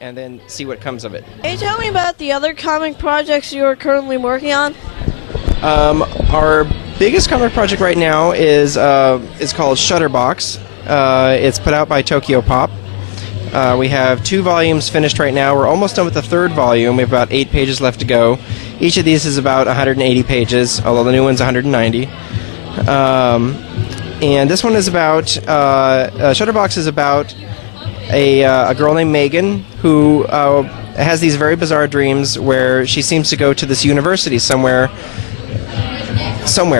and then see what comes of it. Can you tell me about the other comic projects you are currently working on? Our biggest comic project right now is called Shutterbox. It's put out by Tokyo Pop. We have 2 volumes finished right now. We're almost done with the 3rd volume. We have about 8 pages left to go. Each of these is about 180 pages, although the new one's 190. And this one is about, Shutterbox is about a girl named Megan who has these very bizarre dreams where she seems to go to this university somewhere,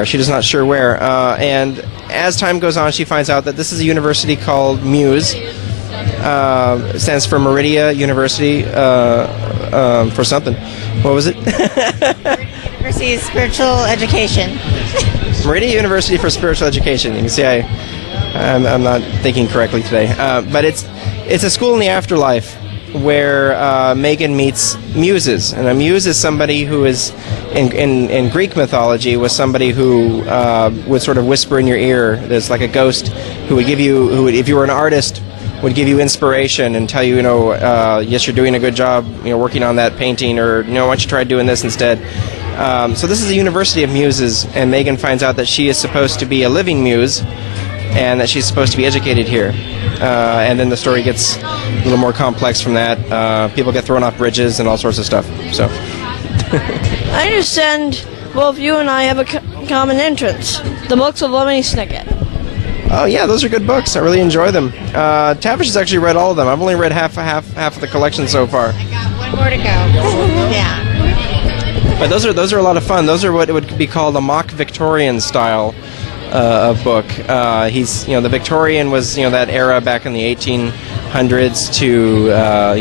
she's not sure where. And as time goes on, she finds out that this is a university called Muse. It stands for Meridia University for something. What was it? University of Spiritual Education. Meridia University for Spiritual Education. You can see I'm not thinking correctly today. But it's a school in the afterlife where Megan meets muses. And a muse is somebody who is, in Greek mythology, was somebody who would sort of whisper in your ear. There's like a ghost who would give you, if you were an artist, would give you inspiration and tell you, yes, you're doing a good job, working on that painting, or, why don't you try doing this instead. So this is a university of muses, and Megan finds out that she is supposed to be a living muse, and that she's supposed to be educated here. And then the story gets a little more complex from that. People get thrown off bridges and all sorts of stuff. So. I understand both you and I have a common interest, the books of Lemony Snicket. Oh yeah, those are good books. I really enjoy them. Tavish has actually read all of them. I've only read half of the collection so far. I got one more to go. Yeah. But those are a lot of fun. Those are what would be called a mock Victorian style of book. The Victorian was that era back in the 1800s to I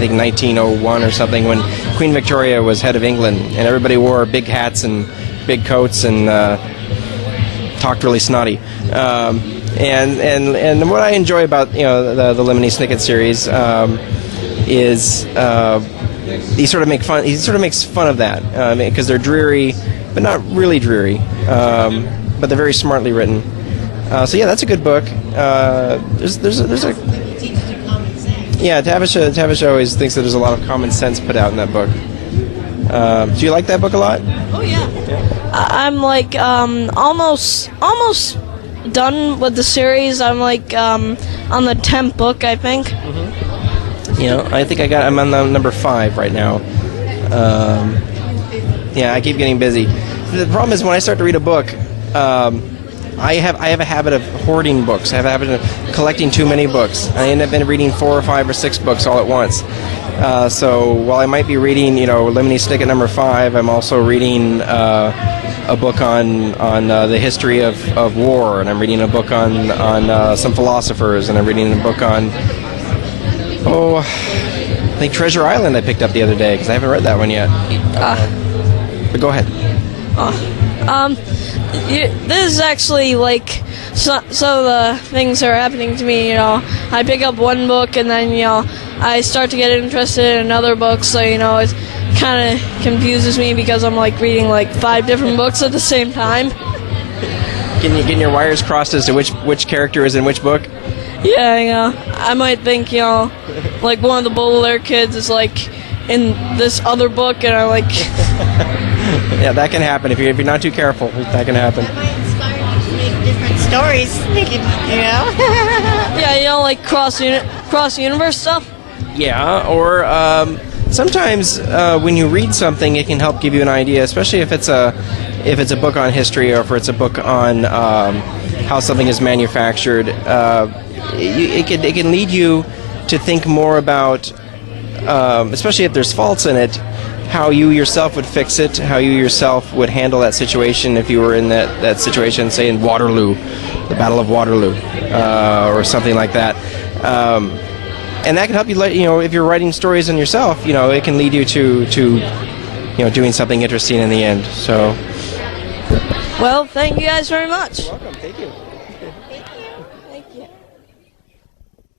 think 1901 or something, when Queen Victoria was head of England, and everybody wore big hats and big coats and talked really snotty. And what I enjoy about the Lemony Snicket series is he sort of makes fun of that because they're dreary, but not really dreary. But they're very smartly written. So yeah, that's a good book. There's a yeah. Tavisha always thinks that there's a lot of common sense put out in that book. Do you like that book a lot? Oh yeah. I'm like almost done with the series. I'm like on the 10th book, I think. Mm-hmm. I think I'm on the number 5 right now. Yeah, I keep getting busy. The problem is when I start to read a book, I have a habit of hoarding books. I have a habit of collecting too many books. I end up reading 4 or 5 or 6 books all at once. So while I might be reading, Lemony Snicket number 5, I'm also reading a book on the history of war, and I'm reading a book on some philosophers, and I'm reading a book on I think Treasure Island I picked up the other day because I haven't read that one yet. But go ahead. This is actually like so the things that are happening to me. I pick up one book and then I start to get interested in another book. So it kind of confuses me because I'm like reading like 5 different books at the same time. Getting your wires crossed as to which character is in which book? Yeah, I might think like one of the Baudelaire kids is like in this other book, and I like. Yeah, that can happen if you're not too careful. That can happen. That might inspire you to make different stories. Yeah, like cross universe stuff. Yeah, or sometimes when you read something, it can help give you an idea, especially if it's a book on history or if it's a book on how something is manufactured. It can lead you to think more about, especially if there's faults in it, how you yourself would fix it, how you yourself would handle that situation if you were in that situation, say in Waterloo, the Battle of Waterloo, or something like that. And that can help you, if you're writing stories on yourself, it can lead you to doing something interesting in the end. So. Well, thank you guys very much. You're welcome. Thank you.